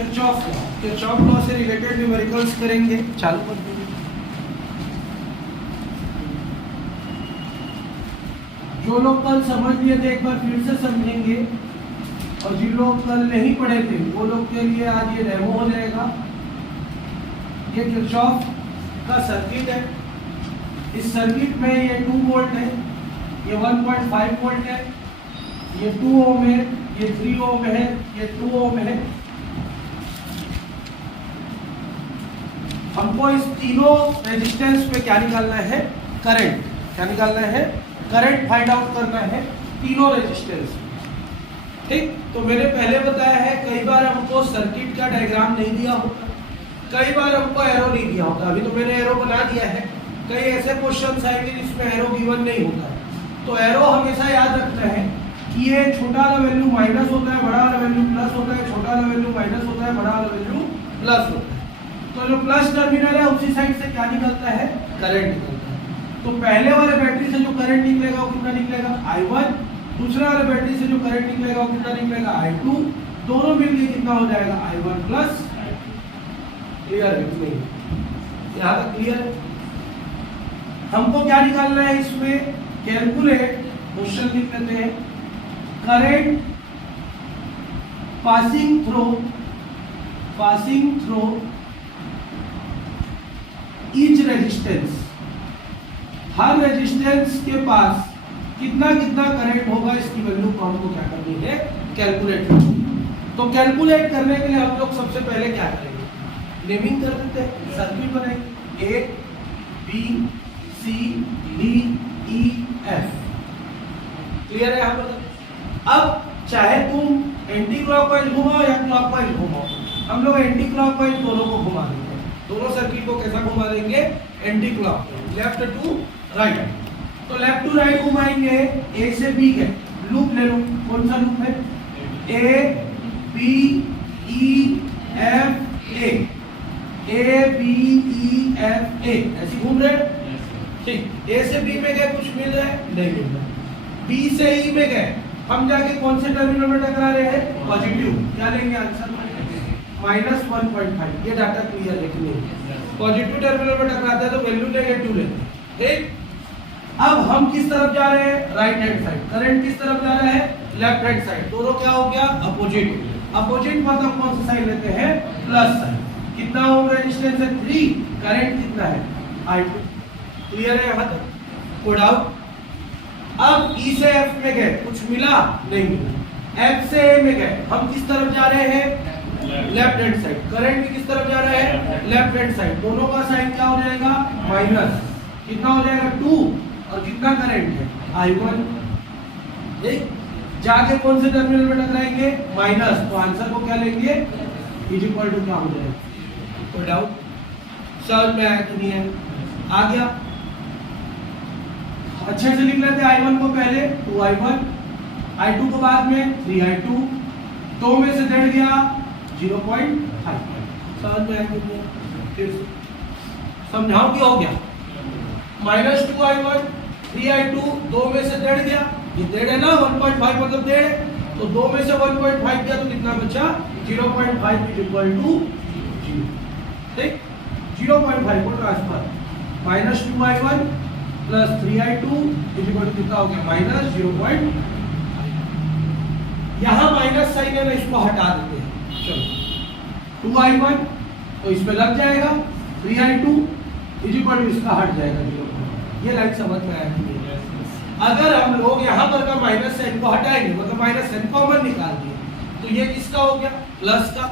Kirchhoff law से related numericals करेंगे। चालू कर दीजिए। जो लोग कल समझ लिए थे एक बार फिर से समझेंगे, और जिन लोग कल नहीं पढ़े थे वो लोग के लिए आज ये डेमो हो जाएगा। ये किरचॉफ का सर्किट है। इस सर्किट में ये 2 वोल्ट है, ये 1.5 वोल्ट है, ये 2 ओम है, ये 3 ओम है, ये 2 ओम है। हमको इस तीनों रेजिस्टेंस पे क्या निकालना है? करंट। क्या निकालना है? करंट फाइंड आउट करना है तीनों रेजिस्टेंस। ठीक, तो मैंने पहले बताया है कई बार हमको सर्किट का डायग्राम नहीं दिया होता, कई बार हमको एरो नहीं दिया होता। अभी तो मैंने एरो बना दिया है। कई ऐसे क्वेश्चंस आएंगे जिसमें एरो गिवन नहीं होता है, तो एरो हमेशा याद रखना है कि ये छोटा वाला वैल्यू माइनस होता है, बड़ा वाला वैल्यू प्लस होता है, छोटा वाला वैल्यू माइनस होता है, बड़ा वाला वैल्यू प्लस होता है। तो जो प्लस टर्मिनल है उसी साइड से क्या निकलता है? करंट निकलता है। तो पहले वाले बैटरी से जो करंट निकलेगा वो कितना निकलेगा? I1। दूसरे वाले बैटरी से जो करंट निकलेगा वो कितना निकलेगा? I2। दोनों मिलकर कितना हो जाएगा? I1 plus. क्लियर है? नहीं, यहाँ तक क्लियर है? हमको क्या निकालना है इसमें? कैलकुलेट, क्वेश्चन लिख लेते हैं, current passing through each resistance. हर रेजिस्टेंस के पास कितना कितना करंट होगा, इसकी वैल्यू को हमको क्या करनी है? कैलकुलेट करनी। तो कैलकुलेट करने के लिए हम लोग सबसे पहले क्या करेंगे? नेमिंग कर देते हैं, सर्किट बनाएंगे। A B C D E F। Clear है यहाँ पर? अब चाहे तुम एंटी क्लॉकवाइज घुमाओ या क्लॉकवाइज घुमाओ, हम लोग एंटी क्लॉकवाइज दोनों को घुमा देंगे। दोनों सर्किट को कैसा घुमा देंगे? Anti clockwise, left to right. तो लेफ्ट टू राइट घुमाएंगे। ए से बी के लूप ले लो। कौन सा लूप है? A B E F A, A B E F A, ऐसे घूम रहे हैं। ठीक, ए से बी में गए, कुछ मिल रहा है? नहीं मिल रहा। बी से ई में गए, हम जाके कौन से टर्मिनल में टकरा रहे हैं? पॉजिटिव। क्या लेंगे आंसर? -1.5। ये डाटा क्लियर है कि नहीं? पॉजिटिव टर्मिनल में टकराता है तो वैल्यू नेगेटिव लेते हैं। ठीक, अब हम किस तरफ जा रहे हैं? Right hand side. करंट किस तरफ जा रहा है? Left hand side. दोनों क्या हो गया? अपोजिट। अपोजिट मतलब कौन सा साइड लेते हैं? Plus side. कितना ओम रेजिस्टेंस है? 3। करंट कितना है? I2। क्लियर है यहाँ तक? कोई डाउट? अब E से F में गए, कुछ मिला? नहीं मिला। F से A में गए, हम किस तरफ जा रहे हैं? Left hand side. करंट भी किस तरफ जा रहा है? Left hand side. दोनों का साइन क्या हो जाएगा? माइनस। कितना हो जाएगा? 2। और कितना करंट है? I1। ठीक, जाके कौन से टर्मिनल में टकराएंगे? माइनस। तो आंसर को क्या लेंगे? इज इक्वल टू क्या हो जाएगा? कोई डाउट? समझ में आया कि नहीं है? आ गया? अच्छे से लिख लेते हैं। I1 को पहले 2I1, I2 को बाद में 3I2, 2 में से बढ़ गया 0.5। समझ में आया कि नहीं? फिर समझाओ कि हो गया? -2I1, 3I2, 2 में से बढ़ गया, ये डेढ़ है ना, 1.5 मतलब डेढ़ है, तो 2 में से 1.5 किया तो कितना बचा? 0.5 इज इक्वल टू 0। ठीक, 0.5 को transfer, -2I1 plus 3I2 is equal to कितना हो गया? -0.5। यहाँ माइनस साइन है ना, इसको हटा देते हैं। चलो, 2I1 तो इसमें लग जाएगा, 3I2 इज इक्वल टू इसका हट जाएगा 0। ये लाइन समझ में आया कि नहीं? अगर हम लोग यहाँ पर का माइनस साइन को हटाएंगे, मतलब माइनस साइन कॉमन निकाल दिए, तो ये किसका हो गया? प्लस का।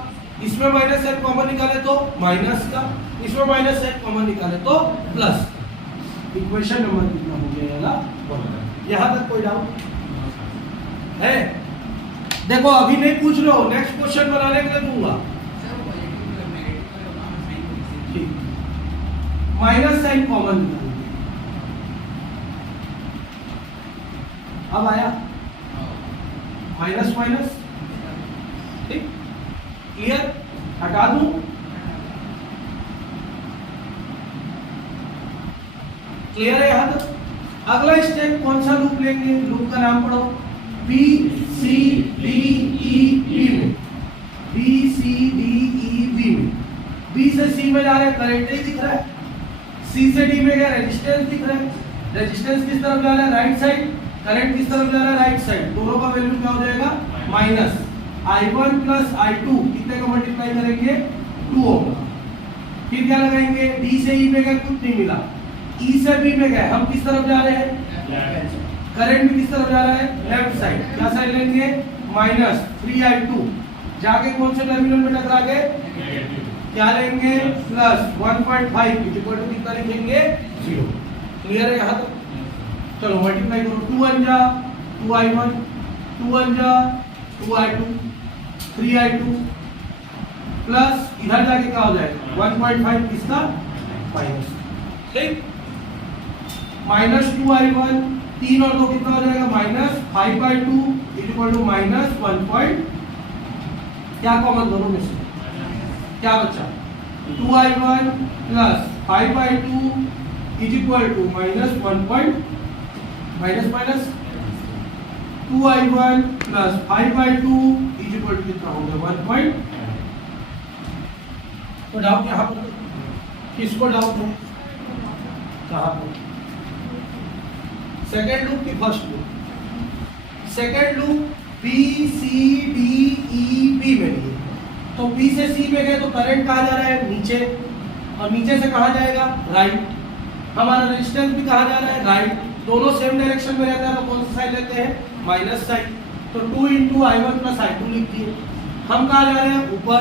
इसमें माइनस साइन कॉमन निकाले तो माइनस का, इसमें माइनस साइन कॉमन निकाले तो प्लस का। इक्वेशन नंबर कितना हो गया? 1। यहाँ तक कोई डाउट है? देखो अभी नहीं पूछ रहे हो, नेक्स्ट क्वेश्चन बनाने के लिए दूंगा। ठीक, माइनस साइन कॉमन निकालेंगे। अब आया माइनस माइनस। ठीक, क्लियर? हटा दूं? क्लियर है यहाँ तक? अगला स्टेप कौन सा लूप लेंगे? लूप का नाम पढ़ो। B C D E B में B C C D E B में, बी से सी में जा रहे हैं करंट ही दिख रहा है, सी से डी में क्या रेजिस्टेंस दिख रहा है, रेजिस्टेंस किस तरफ जा रहा है राइट साइड, करंट किस तरफ जा रहा है राइट साइड, दोनों का वैल्यू क्या हो जाएगा माइनस I1 प्लस I2 कितने का मल्टीप्लाई करेंगे 2 होगा। फिर क्या लगाएंगे D से E में गए कुछ नहीं मिला, E से B में गए हम किस तरफ जा रहे हैं, करंट भी किस तरफ जा रहा है लेफ्ट साइड, क्या साइड लेंगे माइनस 3I2, जाके कौन से टर्मिनल में टकरा गए क्या लेंगे प्लस 1.5 इक्वल टू कितना लिखेंगे 0। क्लियर है यहाँ तक? चलो मल्टीप्लाई करो, 2 1 जा 2I1, 2 1 जा 2I2, 3I2 प्लस इधर जाके क्या हो जाएगा 1.5 किसका माइनस, ठीक, माइनस 2I1, 3 और 2 कितना हो जाएगा माइनस 5/2 इक्वल टू माइनस 1. क्या कॉमन दोनों में से क्या बचा 2I1 plus 5/2 is equal to minus 1. Minus minus 2I1 plus 5/2 is equal to कितना हो गया 1. तो डाउट यहाँ पर किसको डाउट है कहाँ पर, सेकेंड लूप की first loop, second loop B C D E B में लिए, तो बी से सी में गए तो करंट कहाँ जा रहा है नीचे, और नीचे से कहाँ जाएगा राइट, हमारा रेजिस्टेंस भी कहाँ जा रहा है राइट, दोनों सेम डायरेक्शन में रहता है तो कौन सा साइड लेते हैं माइनस साइड, तो 2 × I1 प्लस I2 लिख दिए। हम कहाँ जा रहे हैं ऊपर,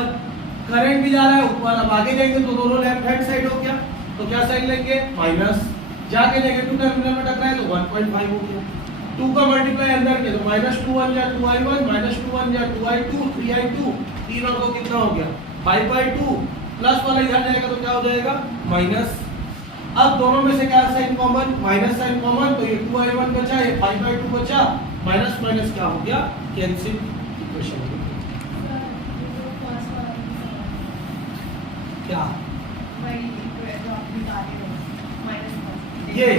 करंट भी जा रहा है ऊपर, अब आगे जाएंगे तो दोनों लेफ्ट हैंड साइड हो गया, तो क्या साइड लेंगे माइनस, जाके नेगेटिव टर्मिनल में टकराए तो 1.5 हो गया, 2 का मल्टीप्लाई अंदर के तो माइनस 2 1 जा 2I1, माइनस 2 1 जा 2I2, 3I2, 3 और 2 कितना हो गया 5/2, प्लस वाला इधर जाएगा तो क्या हो जाएगा माइनस। अब दोनों में से क्या sign common minus sign common, तो ये 2I1 बचा, ये 5/2 बचा, माइनस माइनस क्या हो गया कैंसिल, इक्वेशन क्या ये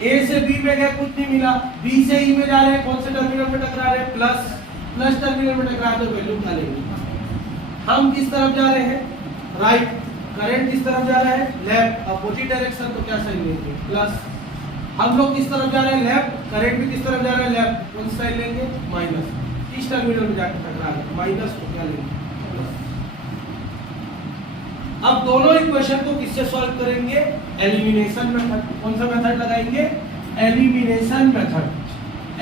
A से B में गया कुछ नहीं मिला, B से E में जा रहे हैं कौन से टर्मिनल में टकरा रहे हैं प्लस, प्लस टर्मिनल में टकरा रहे तो वैल्यू क्या लेंगे, हम किस तरफ जा रहे हैं राइट, करंट किस तरफ जा रहा है लेफ्ट, अपोजिट डायरेक्शन तो क्या साइन लेंगे प्लस, हम लोग किस तरफ जा रहे हैं लेफ्ट, करंट भी किस तरफ जा रहा है लेफ्ट, कौन सा साइन लेंगे माइनस, किस टर्मिनल में जाकर टकरा रहे हैं माइनस तो क्या लेंगे प्लस। अब दोनों इक्वेशन को किससे सॉल्व करेंगे एलिमिनेशन मेथड, कौन सा मेथड लगाएंगे एलिमिनेशन मेथड।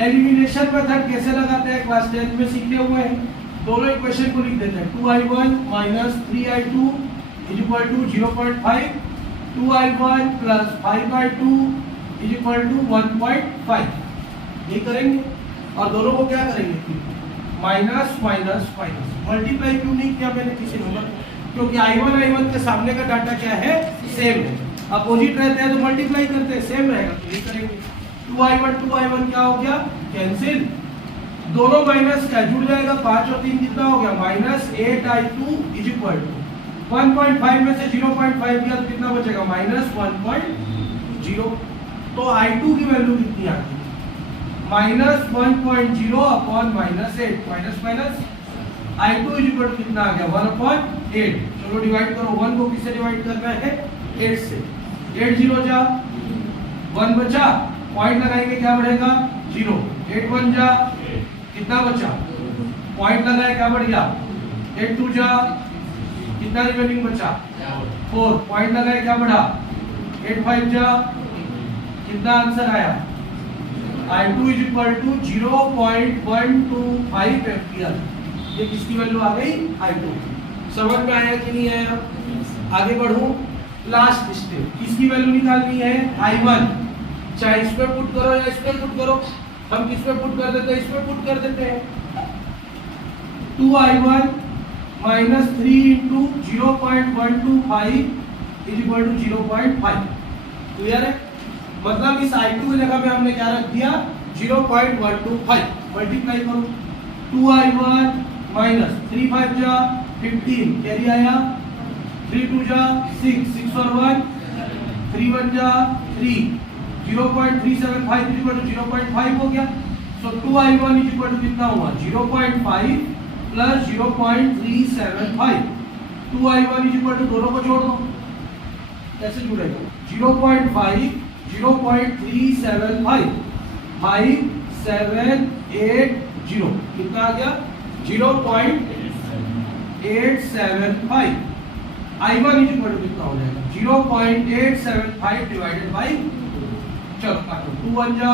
एलिमिनेशन मेथड कैसे लगाते हैं क्लास 10 में सीखे हुए हैं, दोनों इक्वेशन को लिख देते हैं 2I1 minus 3I2 is equal to 0.5, 2I1 plus 5/2 is equal to 1.5, ये करेंगे और दोनों को क्या करेंगे माइनस माइनस माइनस, मल्टीप्लाई क्यों नहीं किया मैंने किसी नंबर, क्योंकि I1 के सामने का डाटा क्या है सेम है, अपोजिट रहते हैं तो मल्टीप्लाई करते हैं सेम रहेगा तो ये करेंगे 2I1 क्या हो गया कैंसिल, दोनों माइनस क्या जुड़ जाएगा 5 और 3 कितना हो गया minus 8I2 is equal to 1.5 में से 0.5 दिया तो कितना बचेगा माइनस 1.0, तो I2 की वैल्यू कितनी आ गई minus 1.0 upon minus 8, minus minus I2 is equal to कितना आ गया 1/8, चलो डिवाइड करो, 1 को किससे डिवाइड करना है 8 से, 8 0 जा 1 बचा, पॉइंट लगाएंगे क्या बढ़ेगा 0, 8 1 जा कितना बचा, पॉइंट लगाए क्या बढ़ गया 8 2 जा कितना रिमेनिंग बचा 4, पॉइंट लगाए क्या बढ़ा 8 5 जा कितना आंसर आया I2 is equal to 0.125 ampere, ये किसकी वैल्यू आ गई I2। समझ में आया कि नहीं आया, आगे बढ़ूं, लास्ट स्टेप किसकी वैल्यू निकालनी है I1, चाहे इस पे पुट करो या इस पे पुट करो, हम किस पे पुट कर देते हैं इस पे पुट कर देते हैं 2I1 minus 3 into 0.125 is equal to 0.5, clear है, मतलब इस I2 की जगह पे हमने क्या रख दिया 0.125, मल्टीप्लाई करो 2I1 माइनस 3 5 जा 15, कैरी आया 3 2 जा 6, 6 और 1 3 1 जा 3, 0.375 इज इक्वल टू 0.5 हो गया, सो 2I1 इज इक्वल टू कितना हुआ 0.5 plus 0.375 2i1 is equal to दोनों को जोड़ दो, कैसे जुड़ेगा 0.5 0.375 5780 कितना आ गया 0.875 i1 इज इक्वल टू कितना हो जाएगा 0.875 डिवाइडेड बाई चलो काटो 2 1 जा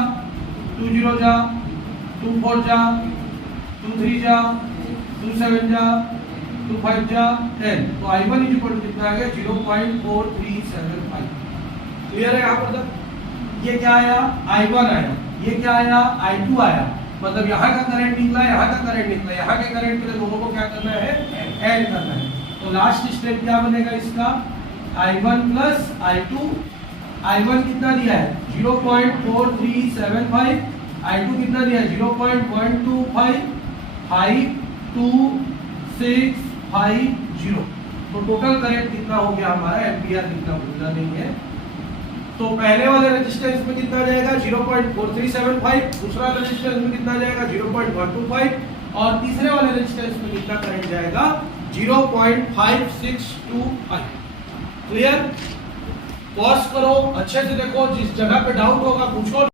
2 0 जा 2 4 जा 2 3 जा 2 7 जा 2 5 जा 10 तो i1 इज इक्वल टू कितना आ गया 0.4375 क्लियर है यहाँ पर तक। ये क्या आया i1 आया, ये क्या आया i2 आया, मतलब यहाँ का करंट निकला यहाँ का करंट निकला, यहाँ के करंट के लिए दोनों को क्या करना है ऐड करना है। तो लास्ट स्टेप क्या बनेगा इसका i1 प्लस i2, i1 कितना दिया है 0.4375, i2 कितना दिया है 0.125 5260, तो टोटल करंट कितना हो गया हमारा एम्पियर कितना भूलना नहीं है। तो पहले वाले रेजिस्टेंस में कितना जाएगा 0.4375, दूसरा रेजिस्टेंस में कितना जाएगा 0.125 और तीसरे वाले रेजिस्टेंस में कितना करंट जाएगा 0.5625। क्लियर, पॉज करो, अच्छे से देखो, जिस जगह पे डाउट होगा पूछो।